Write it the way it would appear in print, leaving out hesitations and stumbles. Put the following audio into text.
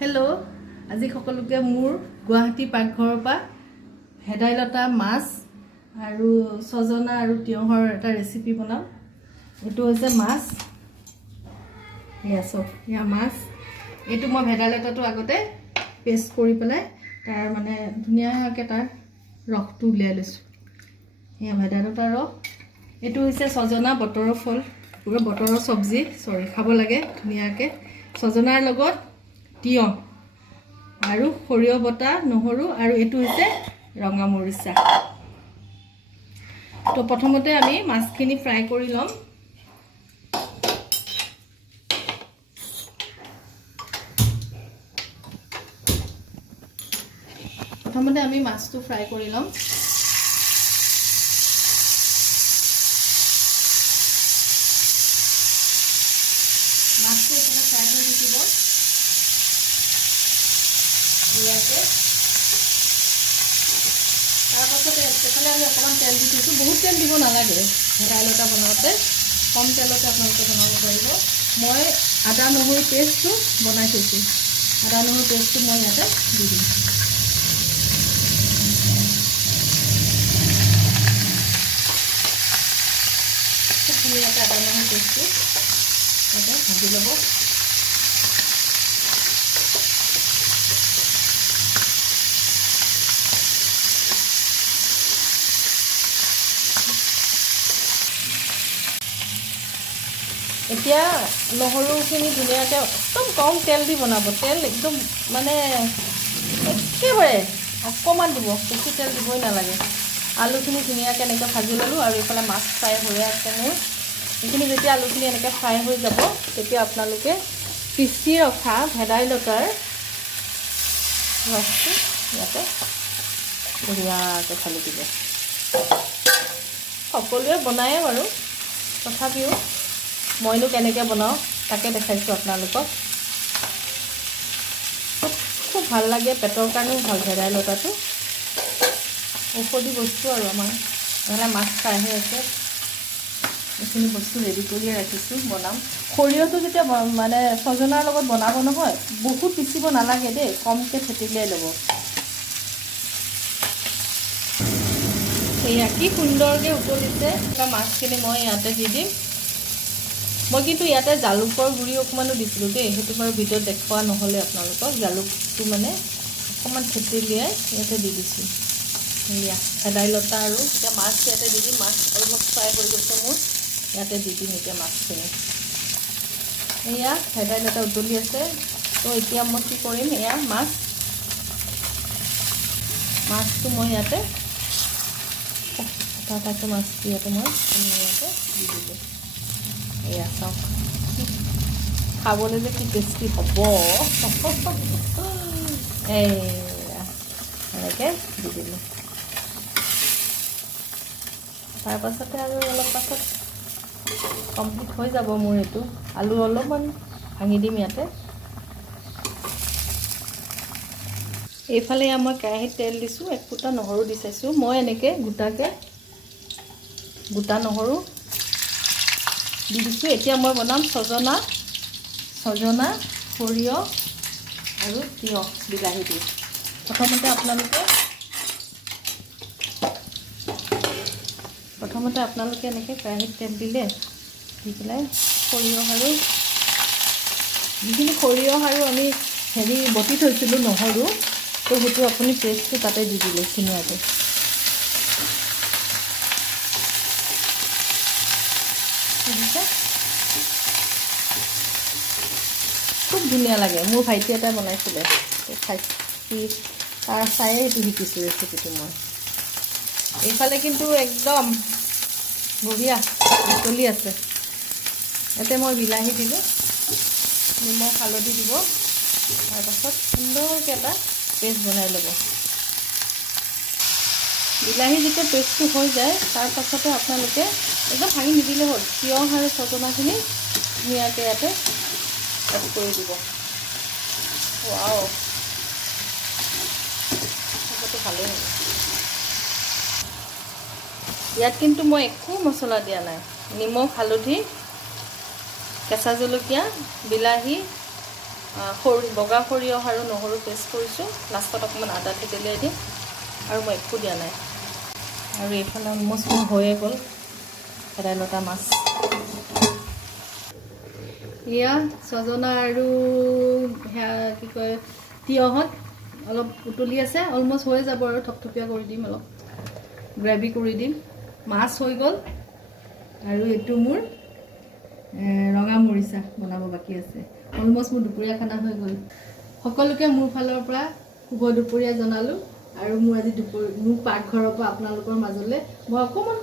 Hello আজি সকলোকে মোৰ গুৱাহাটী পাকঘৰৰ পৰা ভেদাইলতা মাছ আৰু সজনা আৰু তিয়হৰ এটা ৰেচিপি বনাম। এটো হৈছে মাছ, ইয়া মাছ। এটো মই ভেদাইলতাটো আগতে পেষ্ট কৰি পেলাই তাৰ মানে ধুনিয়াকৈ তাৰ ৰসটো উলিয়াই লৈছো। ইয়া ভেদাইলতা ৰস। এটো হৈছে সজনা বতৰৰ ফল, পুৰা বতৰৰ সবজি, খাব লাগে ধুনিয়াকৈ। সজনাৰ লগত তিয়হ আৰু সৰিয়হ বটা নহৰু আৰু এটো হৈছে ৰঙা মৰিচা। তো প্ৰথমতে আমি মাছখিনি ফ্ৰাই কৰি লম। প্ৰথমতে আমি মাছটো ফ্ৰাই কৰি লম। মাছটো এখানে ফ্ৰাই হৈ থাকিব। তাৰপাছতে এফালে আমি অকণমান তেল দি থৈছোঁ। বহুত তেল দিব নালাগে ভেদাইলতা বনাওঁতে, কম তেলতে আপোনালোকে বনাব পাৰিব। মই আদা নহৰু পেষ্টটো বনাই থৈছোঁ। আদা নহৰু পেষ্টটো মই ইয়াতে দি দিম। খুব ধুনীয়াকৈ আদা নহৰু পেষ্টটো ইয়াতে ভাজি ল'ব। এতিয়া নহৰুখিনি ধুনীয়াকৈ একদম কম তেল দি বনাব। তেল একদম মানে একেবাৰে অকণমান দিব, বেছি তেল দিবই নালাগে। আলুখিনি ধুনীয়াকৈ এনেকৈ ভাজি ল'লোঁ আৰু এইফালে মাছ ফ্ৰাই হৈ আছে মোৰ। এইখিনি যেতিয়া আলুখিনি এনেকৈ ফ্ৰাই হৈ যাব তেতিয়া আপোনালোকে পিচি ৰখা ভেদাইলতাৰ ৰসটো ইয়াতে ধুনীয়াকৈ ঢালি দিব। সকলোৱে বনায়ে বাৰু, তথাপিও মইনো কেনেকৈ বনাওঁ তাকে দেখাইছোঁ আপোনালোকক। খুব ভাল লাগে, পেটৰ কাৰণেও ভাল ভেদাইলতাটো, ঔষধি বস্তু আৰু আমাৰ। নহ'লে মাছ ফ্ৰাই হৈ আছে, এইখিনি বস্তু ৰেডি কৰিয়ে ৰাখিছোঁ, বনাম। সৰিয়হটো যেতিয়া মানে সজনাৰ লগত বনাব নহয়, বহুত পিচিব নালাগে দেই, কমকৈ থেতেলিয়াই ল'ব। এয়া কি সুন্দৰকৈ উতলিছে। মাছখিনি মই ইয়াতে দি দিম। মই কিন্তু ইয়াতে জালুকৰ গুড়ি অকণমানো দিছিলোঁ দেই, সেইটো বাৰু ভিডিঅ'ত দেখুওৱা নহ'লে আপোনালোকক। জালুকটো মানে অকণমান থেতেলিয়াই ইয়াতে দি দিছোঁ। এয়া ভেদাইলতা আৰু এতিয়া মাছ ইয়াতে দি দিম। মাছ অলমষ্ট ফ্ৰাই হৈ গৈছে মোৰ, ইয়াতে দি দিম এতিয়া মাছখিনি। এয়া ভেদাইলতা উতলি আছে। তো এতিয়া মই কি কৰিম, এয়া মাছটো মই ইয়াতে এটা মাছটো ইয়াতে মই ইয়াতে দি দিলোঁ। এয়া চাওক, খাবলৈ যে কি টেষ্টি হ'ব। এয়া এনেকৈ দি দিলোঁ। তাৰপাছতে আৰু অলপ পাছত কমপ্লিট হৈ যাব মোৰ এইটো। আলু অলপমান ভাঙি দিম ইয়াতে। এইফালে মই কেৰাহীত তেল দিছোঁ, এক ফুটা নহৰু দি চাইছোঁ। মই এনেকৈ গোটা নহৰু দি দিছোঁ। এতিয়া মই বনাম সজনা, সৰিয়হ আৰু তিয়হ বিলাহী দি। প্ৰথমতে আপোনালোকে এনেকৈ কেৰাহীত তেল দিলে, দি পেলাই যিখিনি সৰিয়হ আৰু আমি বটি থৈছিলোঁ নহৰু, তো সেইটো আপুনি পেষ্টটো তাতে দি দিলে ধুনীয়াকৈ। খুব ধুনীয়া লাগে। মোৰ ভাইটি এটাই বনাইছিলে, তাৰ চায়ে এইটো শিকিছোঁ ৰেচিপিটো মই। এইফালে কিন্তু একদম বঢ়িয়া উতলি আছে। ইয়াতে মই বিলাহী দিলোঁ, নিমখ হালধি দিব। তাৰপাছত সুন্দৰকৈ এটা পেষ্ট বনাই ল'ব। বিলাহী যেতিয়া পেষ্টটো হৈ যায়, তাৰপাছতে আপোনালোকে একদম ভাঙি নিদিলে হ'ল, তিয়হ আৰু সজনাখিনি ধুনীয়াকৈ ইয়াতে এড কৰি দিব। ৱাও, সেইটো ভালেই হ'ব। ইয়াত কিন্তু মই একো মছলা দিয়া নাই। নিমখ হালধি, কেঁচা জলকীয়া, বিলাহী বগা সৰিয়হ আৰু নহৰু পেষ্ট কৰিছোঁ। লাষ্টত অকণমান আদা থেতেলিয়াই দিম আৰু মই একো দিয়া নাই। আৰু এইফালে অলমষ্ট মোৰ হৈয়ে গ'ল ভেদাইলতা মাছ। এয়া ছজনা আৰু সেয়া কি কয় তিয়হত অলপ উতলি আছে, অলমষ্ট হৈ যাব আৰু থপথপীয়া কৰি দিম, অলপ গ্ৰেভি কৰি দিম। মাছ হৈ গ'ল আৰু এইটো মোৰ ৰঙা মৰিচা বনাব বাকী আছে। অলমষ্ট মোৰ দুপৰীয়া খানা হৈ গ'ল। সকলোকে মোৰ ফালৰ পৰা শুভ দুপৰীয়া জনালোঁ। আৰু মোৰ আজি মোৰ পাকঘৰৰ পৰা আপোনালোকৰ মাজলৈ মই অকণমান